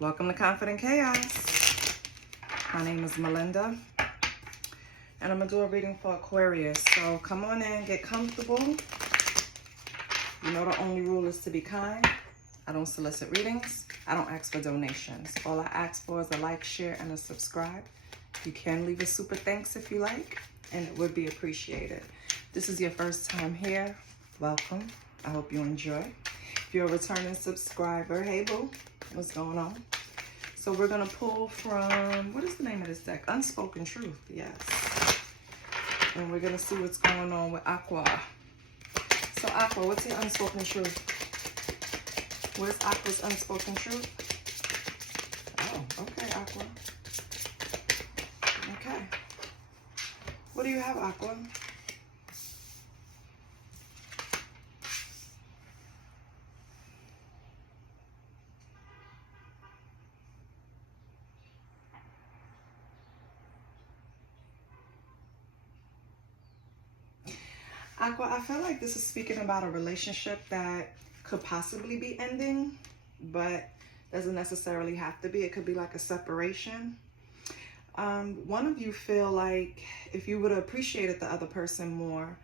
Welcome to Confident Chaos. My name is Melinda, and I'm going to do a reading for Aquarius. So come on in, get comfortable. You know the only rule is to be kind. I don't solicit readings. I don't ask for donations. All I ask for is a like, share, and a subscribe. You can leave a super thanks if you like, and it would be appreciated. This is your first time here. Welcome. I hope you enjoy. If you're a returning subscriber, hey boo, what's going on? So we're going to pull from, what is the name of this deck? Unspoken Truth, yes. And we're going to see what's going on with Aqua. So Aqua, what's your unspoken truth? Where's Aqua's unspoken truth? Oh, okay, Aqua. Okay. What do you have, Aqua? Aqua, I feel like this is speaking about a relationship that could possibly be ending, but doesn't necessarily have to be. It could be like a separation. One of you feel like if you would have appreciated the other person more,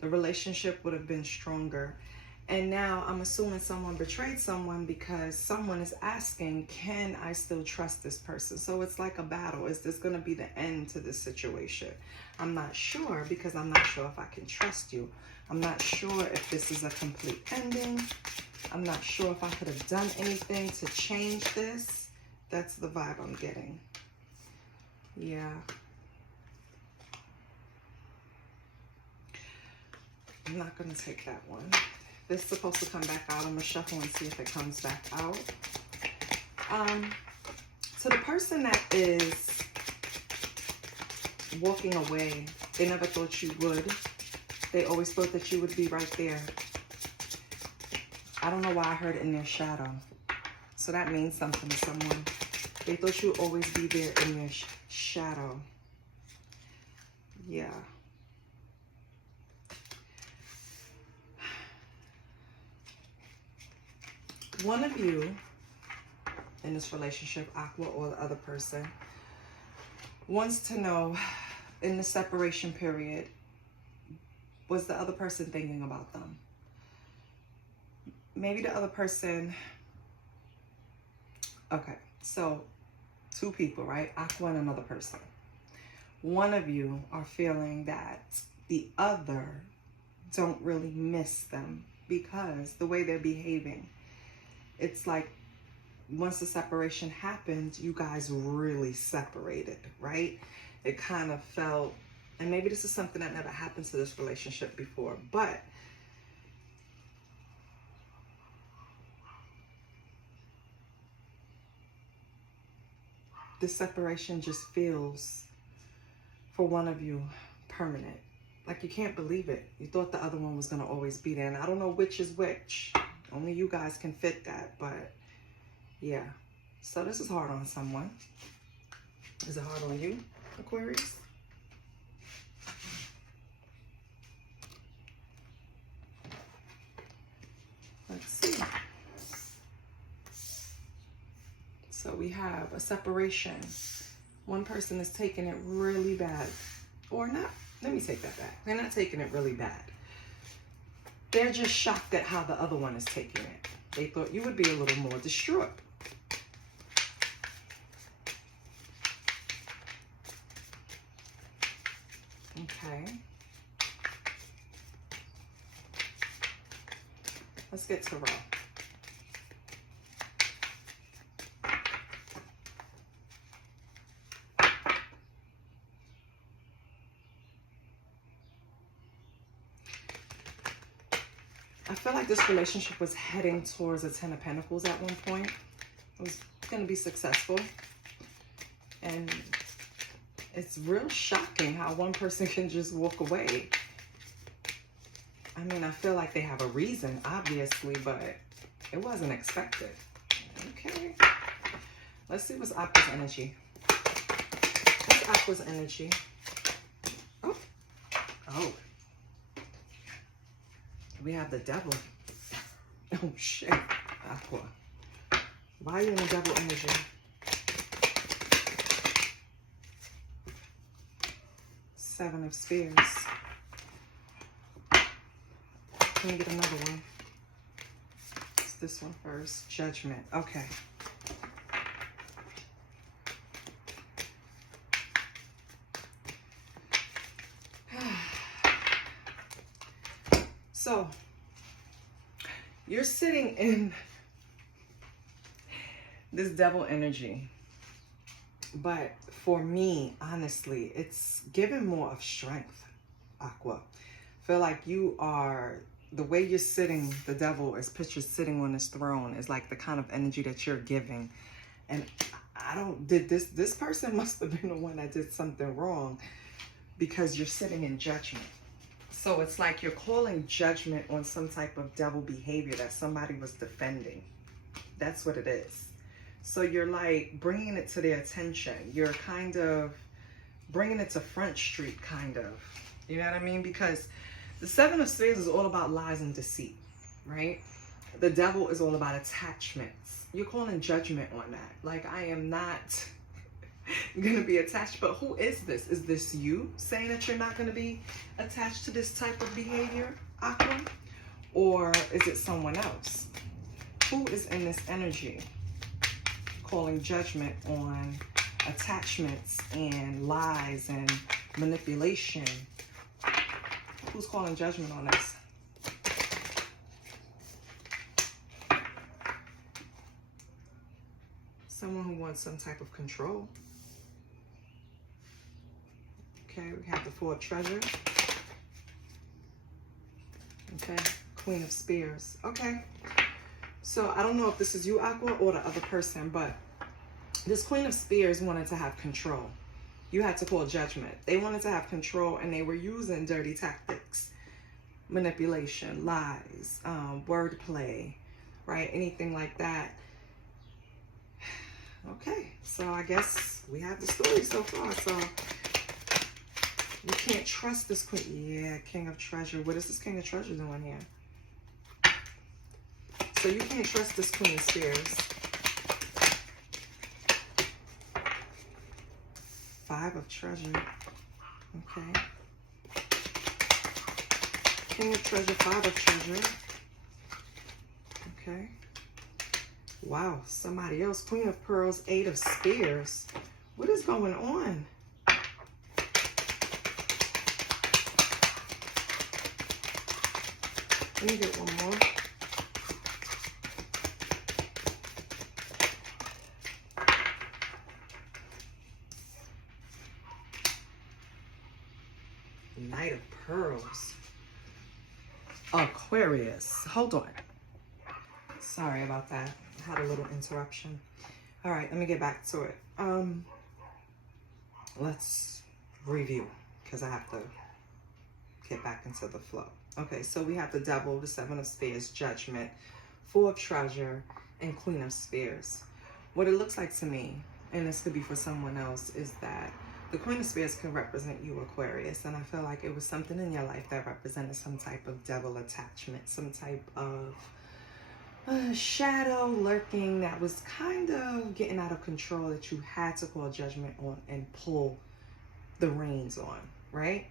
the relationship would have been stronger. And now I'm assuming someone betrayed someone because someone is asking, can I still trust this person? So it's like a battle. Is this going to be the end to this situation? I'm not sure because I'm not sure if I can trust you. I'm not sure if this is a complete ending. I'm not sure if I could have done anything to change this. That's the vibe I'm getting. Yeah. I'm not going to take that one. This is supposed to come back out. I'm going to shuffle and see if it comes back out. So the person that is walking away, they never thought you would. They always thought that you would be right there. I don't know why I heard in their shadow. So that means something to someone. They thought you would always be there in their shadow. Yeah. One of you in this relationship, Aqua or the other person, wants to know in the separation period, was the other person thinking about them? Maybe the other person, okay, so two people, right? Aqua and another person. One of you are feeling that the other don't really miss them because the way they're behaving. It's like once the separation happened, you guys really separated, right? It kind of felt, and maybe this is something that never happened to this relationship before, but this separation just feels, for one of you, permanent. Like you can't believe it. You thought the other one was going to always be there. And I don't know which is which. Only you guys can fit that, but yeah. So this is hard on someone. Is it hard on you, Aquarius? Let's see. So we have a separation. One person is taking it really bad. Or not. Let me take that back. They're not taking it really bad. They're just shocked at how the other one is taking it. They thought you would be a little more distraught. Okay. Let's get to Tarot. I feel like this relationship was heading towards a 10 of Pentacles at one point. It was going to be successful. And it's real shocking how one person can just walk away. I mean, I feel like they have a reason, obviously, but it wasn't expected. Okay. Let's see what's Aqua's energy. What's Aqua's energy? Oh. Oh. We have the devil. Oh, shit. Aqua. Why are you in the devil energy? Seven of Spears. Can we get another one? It's this one first. Judgment. Okay. So, you're sitting in this devil energy. But for me, honestly, it's given more of strength, Aqua. I feel like you are, the way you're sitting, the devil is pictured sitting on his throne is like the kind of energy that you're giving. And this person must have been the one that did something wrong, because you're sitting in judgment. So it's like you're calling judgment on some type of devil behavior that somebody was defending. That's what it is. So you're like bringing it to their attention. You're kind of bringing it to Front Street, kind of. You know what I mean? Because the Seven of Spades is all about lies and deceit, right? The devil is all about attachments. You're calling judgment on that. Like, I am not going to be attached. But who is this? Is this you saying that you're not going to be attached to this type of behavior, Aqua? Or is it someone else? Who is in this energy calling judgment on attachments and lies and manipulation? Who's calling judgment on this? Someone who wants some type of control. Okay, we have the Four of Treasures. Okay, Queen of Spears. Okay, so I don't know if this is you, Aqua, or the other person, but this Queen of Spears wanted to have control. You had to call judgment. They wanted to have control, and they were using dirty tactics, manipulation, lies, wordplay, right? Anything like that. Okay, so I guess we have the story so far. So you can't trust this Queen. Yeah, King of Treasure. What is this King of Treasure doing here? So you can't trust this Queen of Spears. Five of Treasure. Okay. King of Treasure, Five of Treasure. Okay. Wow, somebody else. Queen of Pearls, Eight of Spears. What is going on? Let me get one more. Knight of Pearls. Aquarius. Hold on. Sorry about that. I had a little interruption. All right, let me get back to it. Let's review, because I have to get back into the flow. Okay, so we have the Devil, the Seven of Spears, Judgment, Four of Treasure, and Queen of Spears. What it looks like to me, and this could be for someone else, is that the Queen of Spears can represent you, Aquarius, and I feel like it was something in your life that represented some type of devil attachment, some type of shadow lurking that was kind of getting out of control, that you had to call judgment on and pull the reins on, right?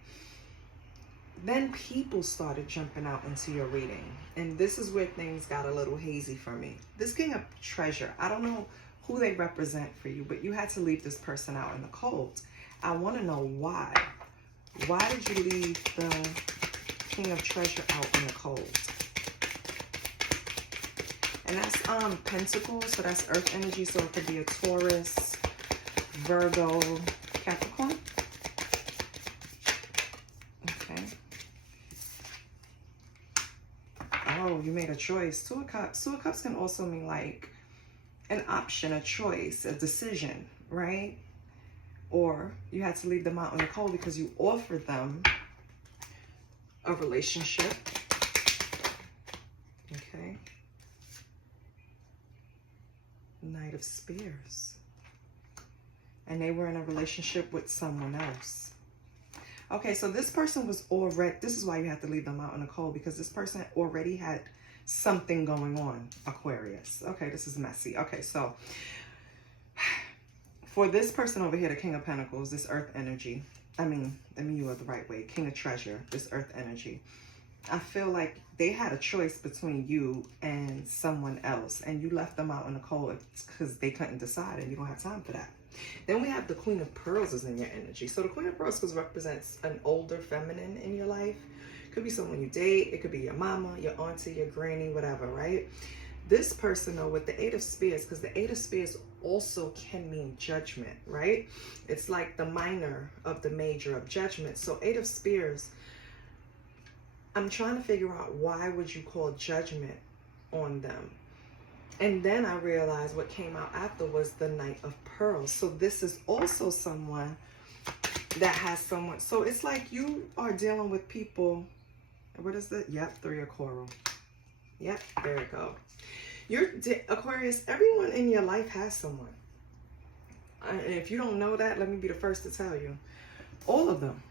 Then people started jumping out into your reading, and this is where things got a little hazy for me. This King of Treasure, I don't know who they represent for you, but you had to leave this person out in the cold. I want to know why. Why did you leave the King of Treasure out in the cold? And that's Pentacles, so that's Earth energy, so it could be a Taurus, Virgo, Capricorn. Okay. Oh, you made a choice. Two of Cups. Two of Cups can also mean like an option, a choice, a decision, right? Or you had to leave them out in the cold because you offered them a relationship. Okay. Knight of Spears. And they were in a relationship with someone else. Okay, so this person was already, this is why you have to leave them out in the cold, because this person already had something going on, Aquarius. Okay, this is messy. Okay, so for this person over here, the King of Pentacles, this earth energy, I mean you are the right way, King of Treasure, this earth energy. I feel like they had a choice between you and someone else, and you left them out in the cold because they couldn't decide, and you don't have time for that. Then we have the Queen of Pearls is in your energy. So the Queen of Pearls represents an older feminine in your life. Could be someone you date. It could be your mama, your auntie, your granny, whatever, right? This person, though, with the Eight of Spears, because the Eight of Spears also can mean judgment, right? It's like the minor of the major of judgment. So Eight of Spears, I'm trying to figure out why would you call judgment on them? And then I realized what came out after was the Knight of Pearls. So this is also someone that has someone. So it's like you are dealing with people. What is it? Yep, Three of Coral. Yep, there we go. Aquarius, everyone in your life has someone. And if you don't know that, let me be the first to tell you. All of them.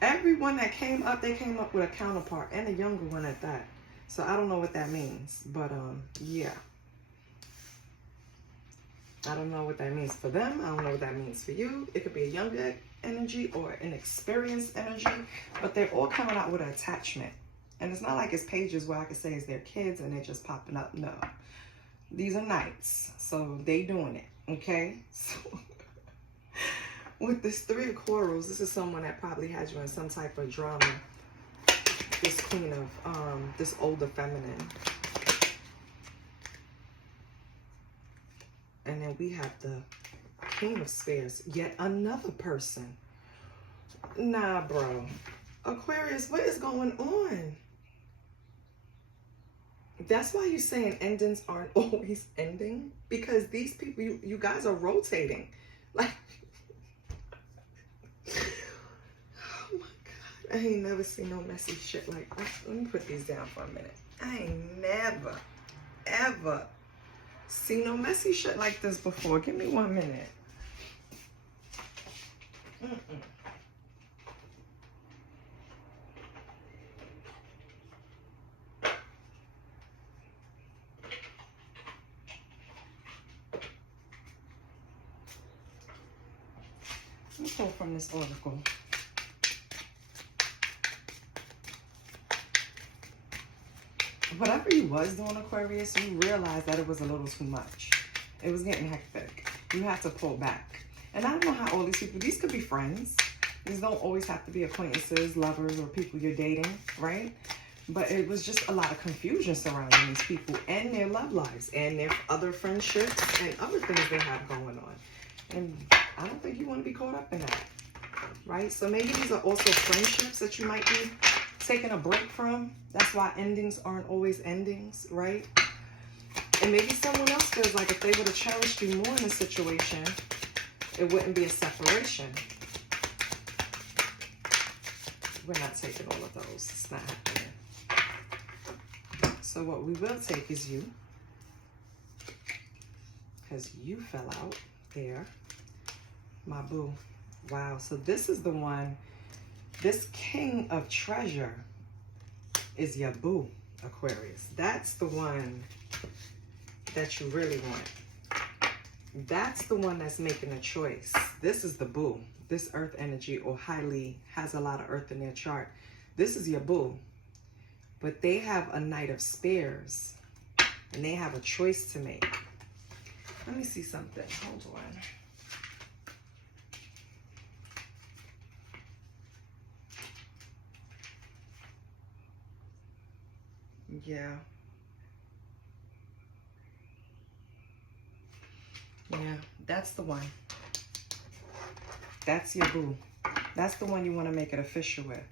Everyone that came up, they came up with a counterpart and a younger one at that. So I don't know what that means, but yeah. I don't know what that means for them. I don't know what that means for you. It could be a younger energy or an experienced energy, but they're all coming out with an attachment. And it's not like it's pages where I can say it's their kids and they're just popping up. No. These are knights, so they doing it, okay? So with this Three of Quarrels, this is someone that probably has you in some type of drama. This Queen of, this older feminine. And then we have the King of Spears, yet another person. Nah, bro. Aquarius, what is going on? That's why you're saying endings aren't always ending. Because these people, you guys are rotating. Like, oh my God. I ain't never seen no messy shit like that. Let me put these down for a minute. I ain't never, ever seen no messy shit like this before. Give me 1 minute. Let me pull from this article. Whatever you was doing, Aquarius, you realized that it was a little too much. It was getting hectic. You had to pull back. And I don't know how all these people, these could be friends. These don't always have to be acquaintances, lovers, or people you're dating, right? But it was just a lot of confusion surrounding these people and their love lives and their other friendships and other things they have going on. And I don't think you want to be caught up in that, right? So maybe these are also friendships that you might be taking a break from. That's why endings aren't always endings, right? And maybe someone else feels like if they would have cherished you more in a situation, it wouldn't be a separation. We're not taking all of those. It's not happening. So what we will take is you. Because you fell out there. My boo. Wow. So this is the one. This King of Treasure is your boo, Aquarius. That's the one that you really want. That's the one that's making a choice. This is the boo. This earth energy or highly has a lot of earth in their chart. This is your boo. But they have a Knight of Spears. And they have a choice to make. Let me see something. Hold on. Yeah. Yeah, that's the one. That's your boo. That's the one you want to make it official with.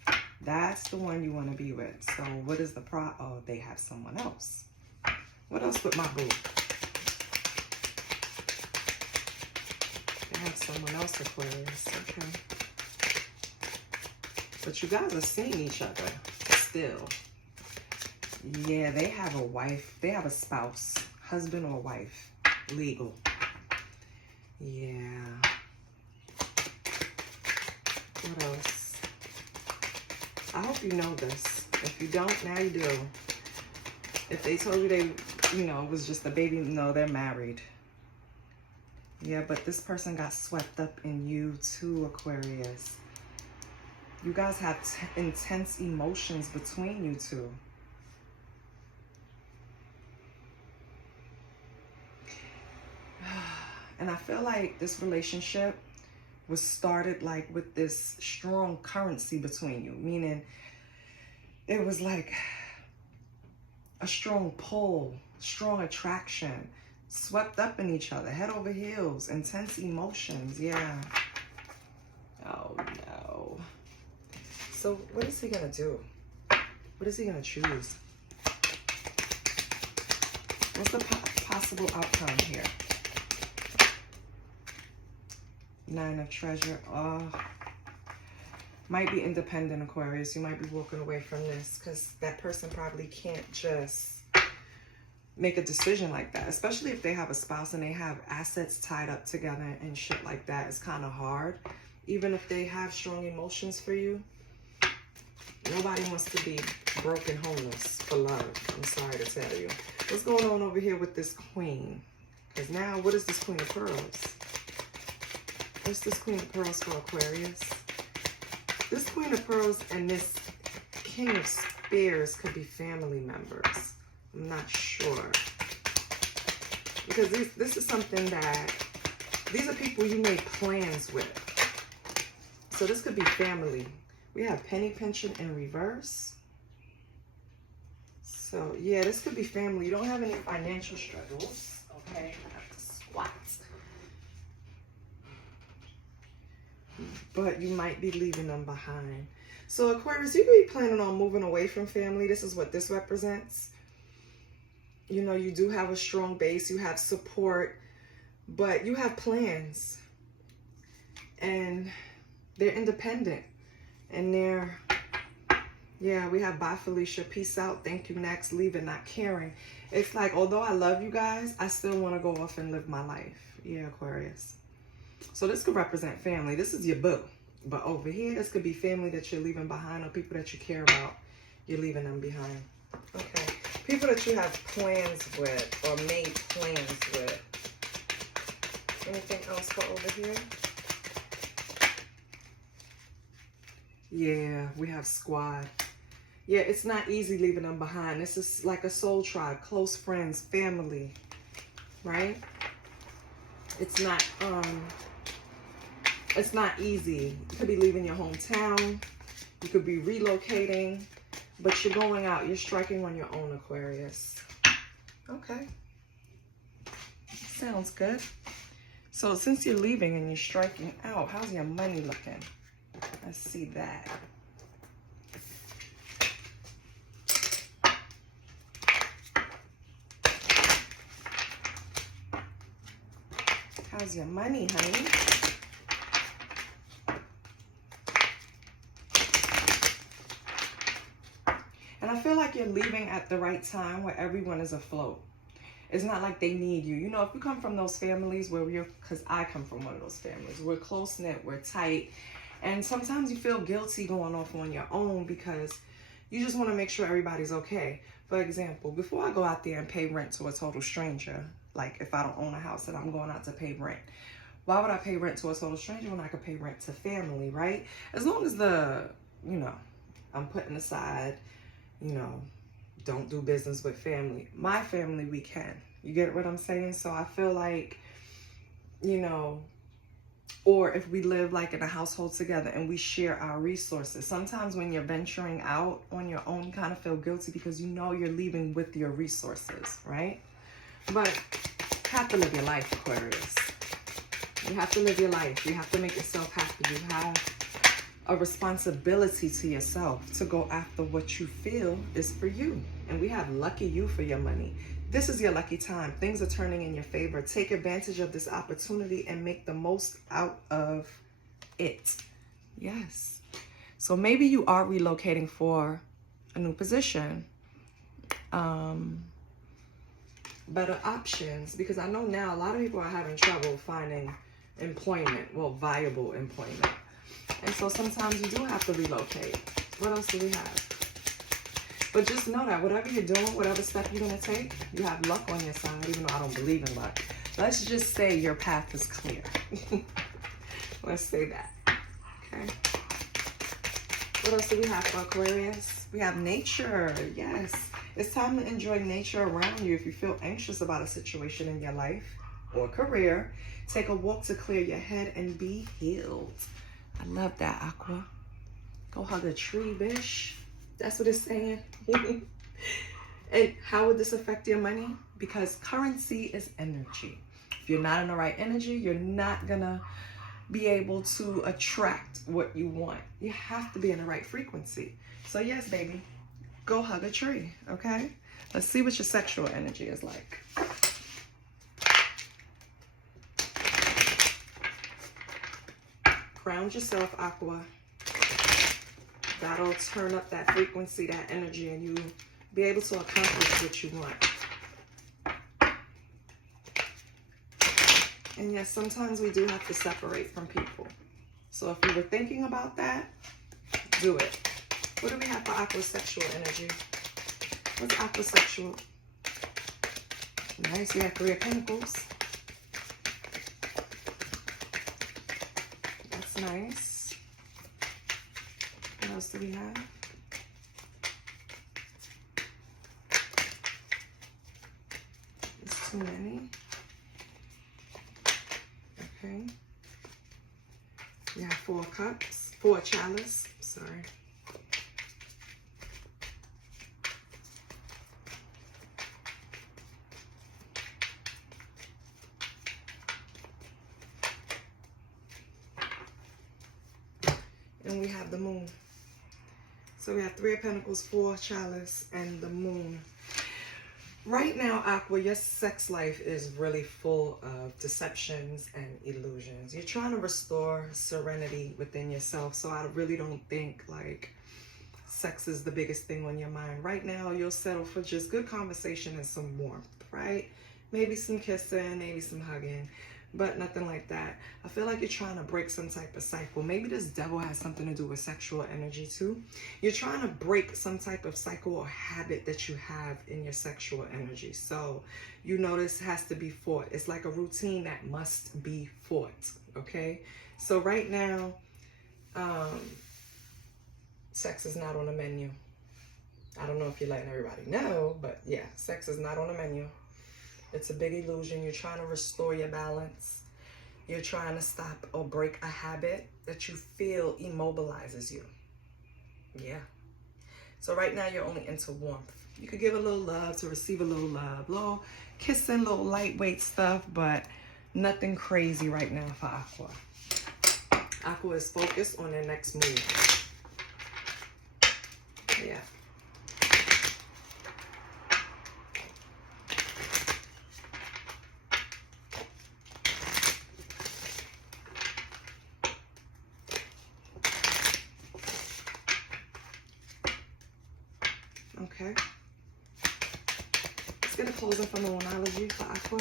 That's the one you want to be with. So what is the oh, they have someone else. What else with my boo? They have someone else, Aquarius. Okay. But you guys are seeing each other still. Yeah, they have a wife. They have a spouse. Husband or wife. Legal. Yeah. What else? I hope you know this. If you don't, now you do. If they told you they, you know, it was just a baby, no, they're married. Yeah, but this person got swept up in you too, Aquarius. You guys have intense emotions between you two. And I feel like this relationship was started like with this strong currency between you, meaning it was like a strong pull, strong attraction, swept up in each other, head over heels, intense emotions. Yeah. Oh no. So what is he gonna do? What is he gonna choose? What's the possible outcome here? Nine of Treasure. Oh, might be independent, Aquarius. You might be walking away from this because that person probably can't just make a decision like that, especially if they have a spouse and they have assets tied up together and shit like that. It's kind of hard. Even if they have strong emotions for you, nobody wants to be broken homeless for love. I'm sorry to tell you. What's going on over here with this Queen? Because now, what is this Queen of Pearls? What's this Queen of Pearls for, Aquarius? This Queen of Pearls and this King of Spears could be family members. I'm not sure. Because this is something that, these are people you made plans with. So this could be family. We have Penny Pension in reverse. So yeah, this could be family. You don't have any financial struggles. Okay, I have to squat. But you might be leaving them behind. So Aquarius, you could be planning on moving away from family. This is what this represents. You know, you do have a strong base. You have support. But you have plans. And they're independent. And they're, yeah, we have bye Felicia. Peace out. Thank you. Next. Leaving, not caring. It's like, although I love you guys, I still want to go off and live my life. Yeah, Aquarius. So this could represent family. This is your boo. But over here, this could be family that you're leaving behind or people that you care about. You're leaving them behind. Okay. People that you have plans with or made plans with. Anything else for over here? Yeah, we have squad. Yeah, it's not easy leaving them behind. This is like a soul tribe, close friends, family, right? It's not easy. You could be leaving your hometown. You could be relocating, but you're going out. You're striking on your own, Aquarius. Okay. Sounds good. So since you're leaving and you're striking out, how's your money looking? Let's see that. How's your money, honey? And I feel like you're leaving at the right time where everyone is afloat. It's not like they need you. You know, if you come from those families where we're, because I come from one of those families, we're close-knit, we're tight, and sometimes you feel guilty going off on your own because you just want to make sure everybody's okay. For example, before I go out there and pay rent to a total stranger, like if I don't own a house and I'm going out to pay rent, why would I pay rent to a total stranger when I could pay rent to family, right? As long as I'm putting aside, don't do business with family. My family, we can. You get what I'm saying? So I feel like, or if we live like in a household together and we share our resources. Sometimes when you're venturing out on your own, you kind of feel guilty because you're leaving with your resources, right? But you have to live your life, Aquarius. You have to live your life. You have to make yourself happy. You have a responsibility to yourself to go after what you feel is for you. And we have lucky you for your money. This is your lucky time. Things are turning in your favor. Take advantage of this opportunity and make the most out of it. Yes. So maybe you are relocating for a new position. Better options, because I know now a lot of people are having trouble finding employment, well, viable employment. And so sometimes you do have to relocate. What else do we have? But just know that whatever you're doing, whatever step you're going to take, you have luck on your side, even though I don't believe in luck. Let's just say your path is clear. Let's say that. Okay. What else do we have for Aquarius? We have nature. Yes. It's time to enjoy nature around you. If you feel anxious about a situation in your life or career, take a walk to clear your head and be healed. I love that, Aqua. Go hug a tree, bish. That's what it's saying. And how would this affect your money? Because currency is energy. If you're not in the right energy, you're not gonna be able to attract what you want. You have to be in the right frequency. So yes, baby, go hug a tree, okay? Let's see what your sexual energy is like. Ground yourself, Aqua. That'll turn up that frequency, that energy, and you'll be able to accomplish what you want. And yes, sometimes we do have to separate from people. So if you were thinking about that, do it. What do we have for aquasexual energy? What's aquasexual? Nice, you have 3 of Pentacles. That's nice. What else do we have? It's too many. Okay. We have 4 cups, 4 chalice, sorry. And we have the moon. So we have 3 of Pentacles, 4 chalice, and the moon. Right now, Aqua, your sex life is really full of deceptions and illusions. You're trying to restore serenity within yourself. So I really don't think like sex is the biggest thing on your mind. Right now, you'll settle for just good conversation and some warmth, right? Maybe some kissing, maybe some hugging, but nothing like that. I feel like you're trying to break some type of cycle. Maybe this devil has something to do with sexual energy too. You're trying to break some type of cycle or habit that you have in your sexual energy. So you know this has to be fought. It's like a routine that must be fought, okay? So right now, sex is not on the menu. I don't know if you're letting everybody know, but yeah, sex is not on the menu. It's a big illusion. You're trying to restore your balance. You're trying to stop or break a habit that you feel immobilizes you. Yeah. So right now you're only into warmth. You could give a little love to receive a little love. Little kissing, little lightweight stuff, but nothing crazy right now for Aqua. Aqua is focused on their next move. Yeah. Okay. Let's get a closing from the Moonology for Aqua.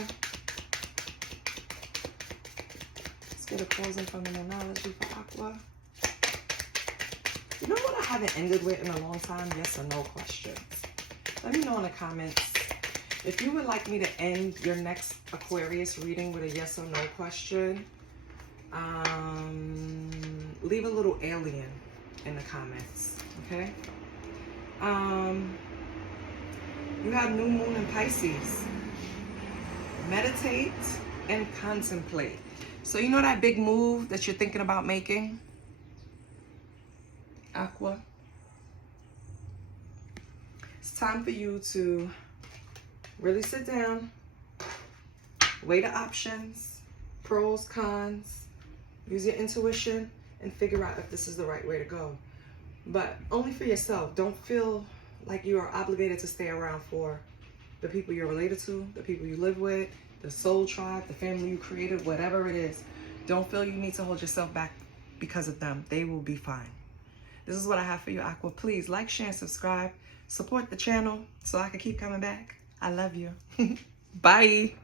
Let's get a closing from the Moonology for Aqua. You know what I haven't ended with in a long time? Yes or no questions. Let me know in the comments if you would like me to end your next Aquarius reading with a yes or no question. Leave a little alien in the comments, okay? You have new moon in Pisces. Meditate and contemplate. So you know that big move that you're thinking about making? Aqua. It's time for you to really sit down, weigh the options, pros, cons, use your intuition, and figure out if this is the right way to go. But only for yourself. Don't feel like you are obligated to stay around for the people you're related to, the people you live with, the soul tribe, the family you created, whatever it is. Don't feel you need to hold yourself back because of them. They will be fine. This is what I have for you, Aqua. Please like, share, and subscribe. Support the channel so I can keep coming back. I love you. Bye.